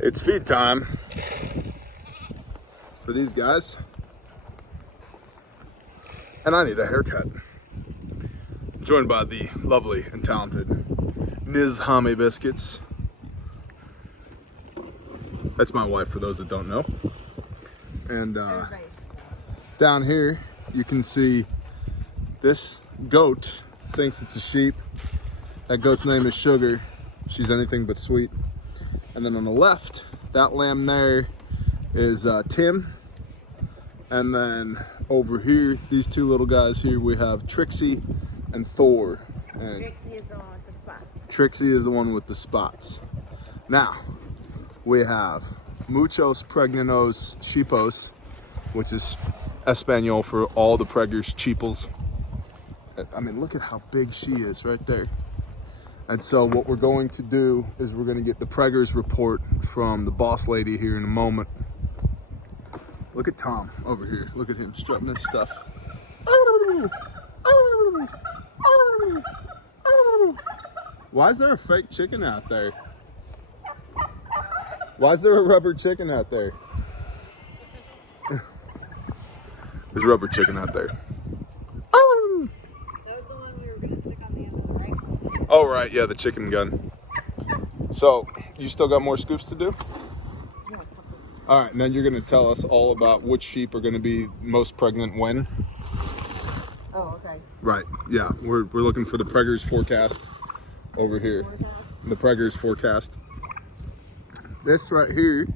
It's feed time for these guys, and I need a haircut. I'm joined by the lovely and talented Ms. Hommy Biscuits. That's my wife, for those that don't know. And down here, you can see this goat thinks it's a sheep. That goat's name is Sugar. She's anything but sweet. And then on the left, that lamb there is Tim. And then over here, these two little guys here, we have Trixie and Thor. And Trixie is the one with the spots. Trixie is the one with the spots. Now, we have Muchos Pregnanos Sheepos, which is Espanol for all the preggers, cheeples. I mean, look at how big she is right there. And so what we're going to do is we're going to get the preggers report from the boss lady here in a moment. Look at Tom over here. Look at him strutting his stuff. Why is there a fake chicken out there? Why is there a rubber chicken out there? There's a rubber chicken out there. Oh, right, yeah, the chicken gun. So, you still got more scoops to do? All right, and then you're going to tell us all about which sheep are going to be most pregnant when? Oh, okay. Right, yeah, we're looking for the preggers forecast over here. The preggers forecast. This right here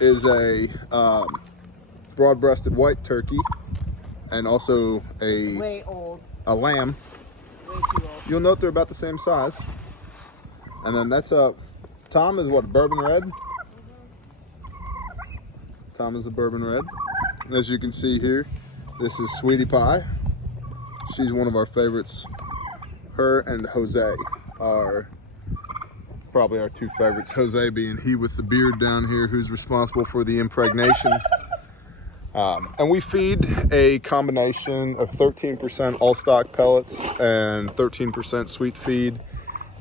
is a broad-breasted white turkey and also Way old. a lamb. Way too old. You'll note they're about the same size. And then that's Tom is what, bourbon red? Tom is a bourbon red. And as you can see here, this is Sweetie Pie. She's one of our favorites. Her and Jose are probably our two favorites. Jose being he with the beard down here, who's responsible for the impregnation. And we feed a combination of 13% all stock pellets and 13% sweet feed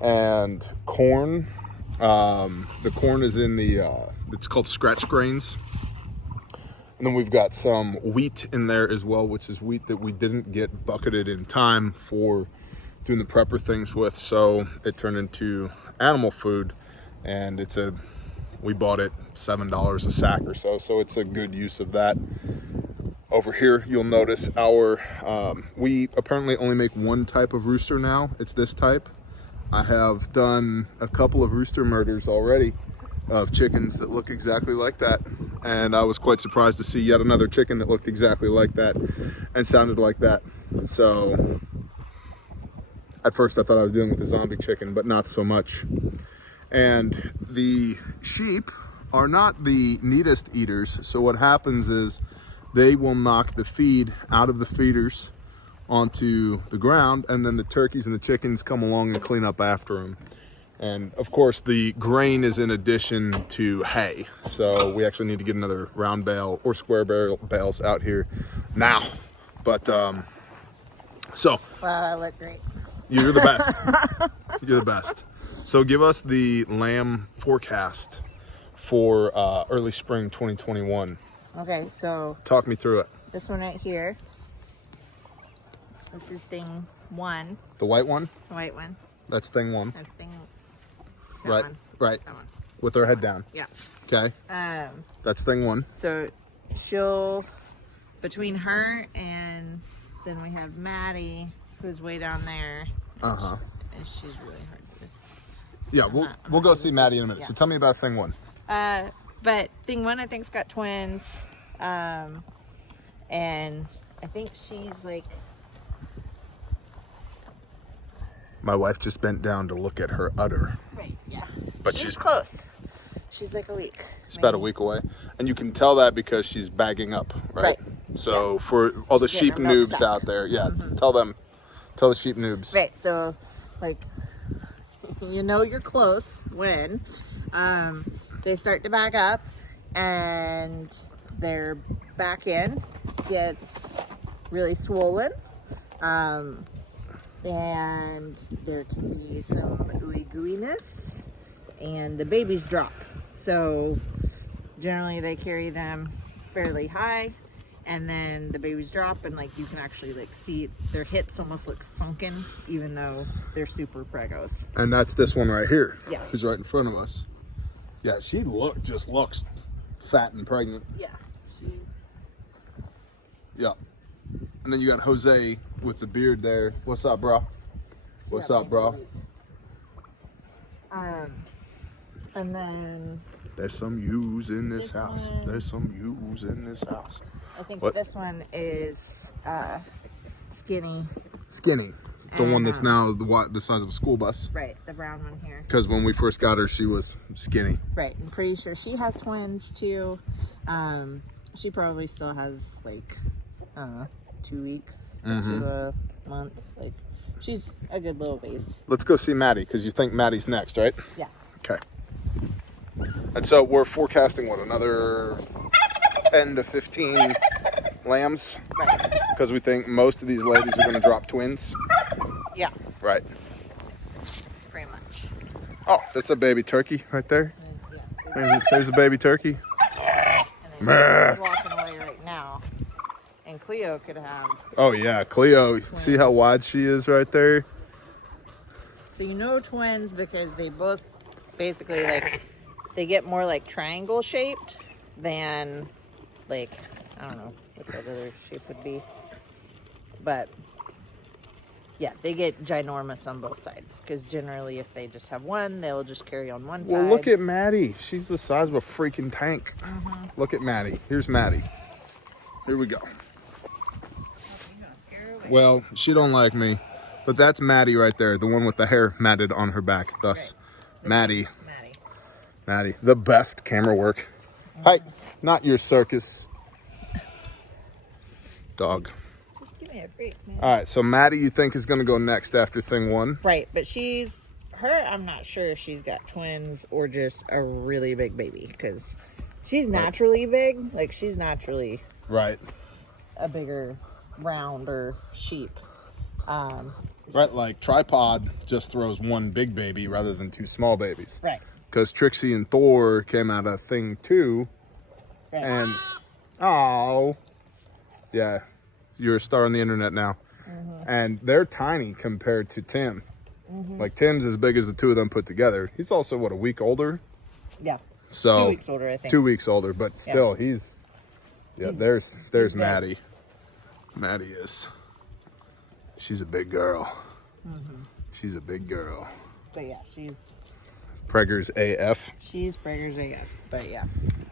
and corn. The corn is in it's called scratch grains. And then we've got some wheat in there as well, which is wheat that we didn't get bucketed in time for doing the prepper things with. So it turned into animal food, and we bought it $7 a sack or so. So it's a good use of that. Over here, you'll notice we apparently only make one type of rooster now. It's this type. I have done a couple of rooster murders already of chickens that look exactly like that. And I was quite surprised to see yet another chicken that looked exactly like that and sounded like that. So at first I thought I was dealing with a zombie chicken, but not so much. And the sheep are not the neatest eaters. So what happens is they will knock the feed out of the feeders onto the ground, and then the turkeys and the chickens come along and clean up after them. And of course the grain is in addition to hay. So we actually need to get another round bale or square bales out here now. But so. Wow, I look great. You're the best. You're the best. So give us the lamb forecast for early spring 2021. Okay, so Talk me through it. this one right here. This is thing one. The white one? The white one. That's thing one. That's thing. Right, right. That one. With her head down. Yeah. Okay. That's thing one. So between her and then we have Maddie, who's way down there. Uh-huh. And she's really hard to Yeah, we'll go see Maddie in a minute. Yeah. So tell me about thing one. But thing one, I think's got twins. And I think she's like... My wife just bent down to look at her udder. Right, yeah. But she's close. She's like a week. She's about a week away. And you can tell that because she's bagging up, right? So for all the sheep noobs out there, tell the sheep noobs. Right, so like, you know you're close when they start to back up and their back end gets really swollen. And there can be some ooey gooiness and the babies drop So generally they carry them fairly high, and then the babies drop, and like you can actually like see their hips almost look sunken, even though they're super pregos. And that's this one right here. Yeah. Who's right in front of us. Yeah, she just looks fat and pregnant. Yeah, she's. Yeah. And then you got Jose with the beard there. What's up, bro? What's up, bro? And then there's some ewes in this house. one. There's some ewes in this house. I think What? this one is Skinny. Skinny. The one that's now the size of a school bus. Right, the brown one here. Because when we first got her, she was skinny. Right, I'm pretty sure she has twins too. She probably still has like 2 weeks to a month. Like, she's a good little base. Let's go see Maddie, because you think Maddie's next, right? Yeah. Okay. And so we're forecasting, what, another 10 to 15 lambs? Right. Because we think most of these ladies are going to drop twins. Yeah, Right. pretty much. Oh, that's a baby turkey right there. And, yeah. There's a baby turkey. And then he's walking away right now. And Cleo could have. Oh, yeah. Cleo, see how wide she is right there? So you know twins because they both basically like, they get more like triangle shaped than like, I don't know what that other shape would be. But yeah, they get ginormous on both sides because generally if they just have one, they'll just carry on one side. Well, look at Maddie. She's the size of a freaking tank. Look at Maddie. Here's Maddie. Here we go. Well, she don't like me, but that's Maddie right there, the one with the hair matted on her back. Thus, Right. Maddie, the best camera work. Hi, not your circus dog. Just give me a break, man. All right, so Maddie, you think is going to go next after thing one? Right, but I'm not sure if she's got twins or just a really big baby because she's naturally big. Like, she's naturally Right. a bigger, rounder sheep. Right, like Tripod just throws one big baby rather than two small babies. Right. Because Trixie and Thor came out of thing 2, Right. and oh, yeah, you're a star on the internet now. And they're tiny compared to Tim. Like, Tim's as big as the two of them put together. He's also, what, a week older? Yeah. So 2 weeks older, I think. 2 weeks older, but still, he's there's he's Maddie. Maddie she's a big girl. She's a big girl. But yeah, she's Preggers AF. Preggers AF. But yeah.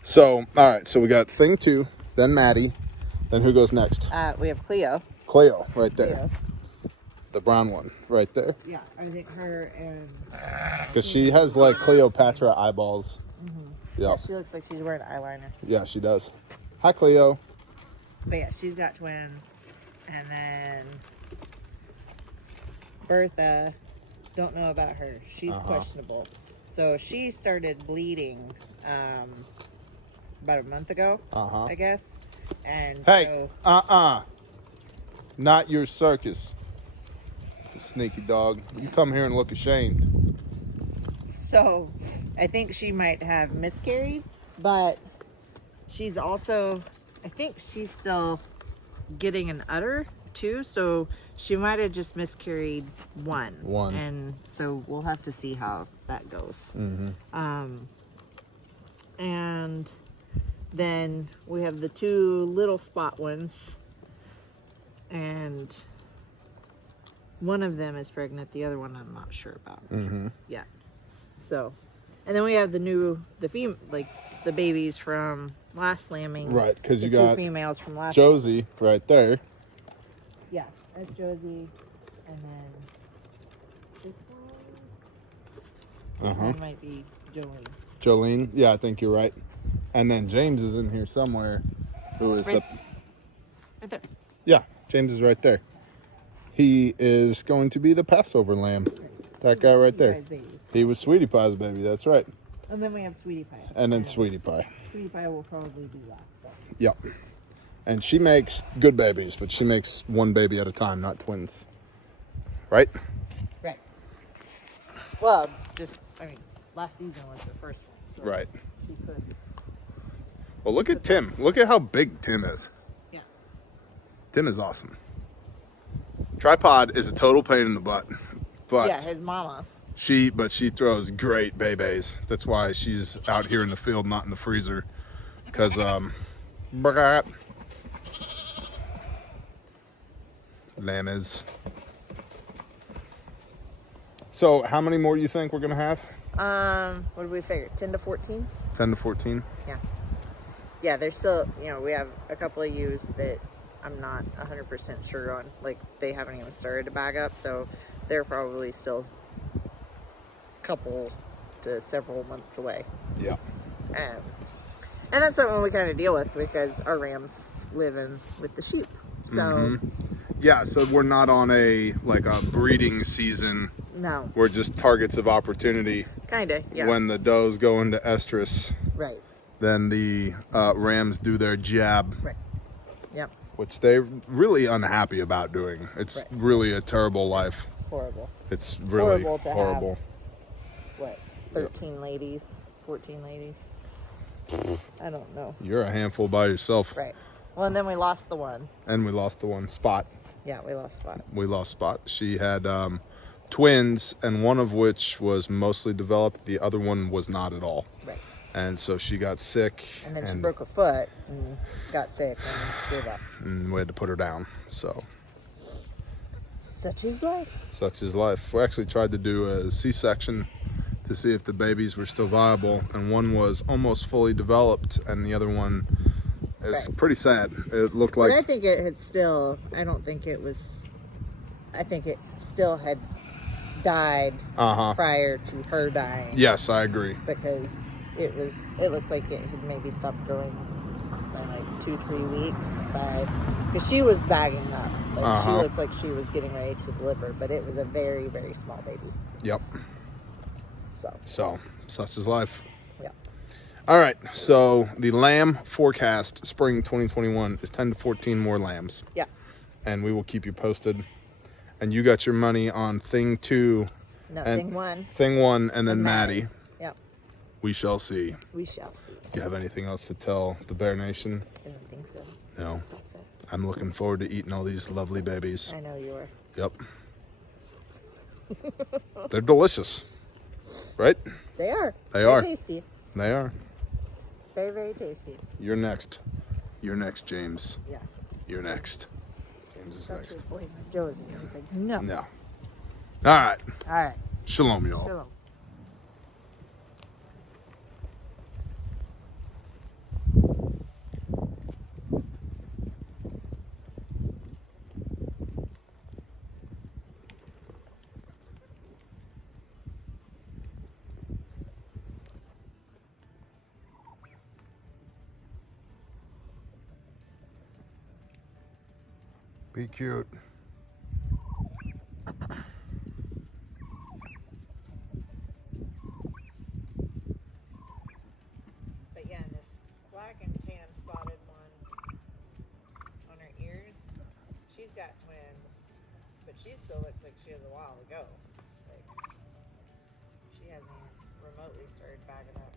So, all right, so we got thing 2, then Maddie, then who goes next? We have Cleo. Cleo, right there. Cleo. The brown one, right there. Yeah, I think her and Because she has like Cleopatra eyeballs. yeah, she looks like she's wearing eyeliner. Yeah, she does. Hi, Cleo. But yeah, she's got twins. And then Bertha, don't know about her. She's questionable. So she started bleeding about a month ago, I guess. And Hey, so not your circus. You sneaky dog. You come here and look ashamed. So I think she might have miscarried, but she's also, I think she's still getting an udder too. So she might have just miscarried one. And so we'll have to see how that goes. And then we have the 2 little spot ones, and one of them is pregnant. The other one I'm not sure about yet. So, and then we have the babies from last lambing. Right, because you the got 2 females from last. Josie right there. Yeah, that's Josie, and then this one. This one might be Jolene. Jolene, yeah, I think you're right. And then James is in here somewhere. Who is Right there. Yeah, James is right there. He is going to be the Passover lamb. That guy right there. He was Sweetie Pie's baby, that's right. And then we have Sweetie Pie. And then Sweetie Pie. Sweetie Pie will probably be last. Though. Yep. And she makes good babies, but she makes one baby at a time, not twins. Right? Right. Well, last season was the first one. So Right. she could. Well, look at Tim. Look at how big Tim is. Yeah. Tim is awesome. Tripod is a total pain in the butt, but Yeah, his mama. she throws great babies. That's why she's out here in the field, not in the freezer. Cause llamas. So how many more do you think we're gonna have? What did we figure? 10 to 14? 10 to 14. Yeah. Yeah, there's still, we have a couple of ewes that I'm not 100% sure on. Like, they haven't even started to bag up, so they're probably still a couple to several months away. Yeah. And that's something we kind of deal with because our rams live in with the sheep. So, Yeah, so we're not on a breeding season. no. We're just targets of opportunity. Kind of, yeah. When the does go into estrus, Right. then the rams do their jab. Right. Yep. Which they're really unhappy about doing. It's really a terrible life. It's horrible. It's really horrible to horrible. Have, what, 13 ladies, 14 ladies? I don't know. You're a handful by yourself. Right. Well, and then we lost the one. And we lost the one, Spot. Yeah, we lost Spot. We lost Spot. She had twins, and one of which was mostly developed. The other one was not at all. Right. And so she got sick. And then she broke a foot and got sick and gave up. And we had to put her down. So such is life. Such is life. We actually tried to do a C-section to see if the babies were still viable, and one was almost fully developed, and the other one is pretty sad. It looked like. But I think it had still. I don't think it was. I think it still had died prior to her dying. Yes, I agree. Because it looked like it had maybe stopped growing by like 2-3 weeks because she was bagging up. Like she looked like she was getting ready to deliver, but it was a very, very small baby. Yep. So such is life. Yeah. All right. So the lamb forecast spring 2021 is 10 to 14 more lambs. Yeah. And we will keep you posted. And you got your money on thing 2. No, thing 1. Thing 1 and then Maddie. Yep. We shall see. We shall see. You have anything else to tell the Bear Nation? I don't think so. No. That's it. I'm looking forward to eating all these lovely babies. I know you are. Yep. They're delicious. Right? They are. They're tasty. They are. Very, very tasty. You're next. You're next, James. Yeah. You're next. James is next. Boy, Josie. He's like, no. No. All right. All right. Shalom, y'all. Shalom. Be cute. But yeah, this black and tan spotted one on her ears, she's got twins, but she still looks like she has a while to go. Like, she hasn't even remotely started bagging up.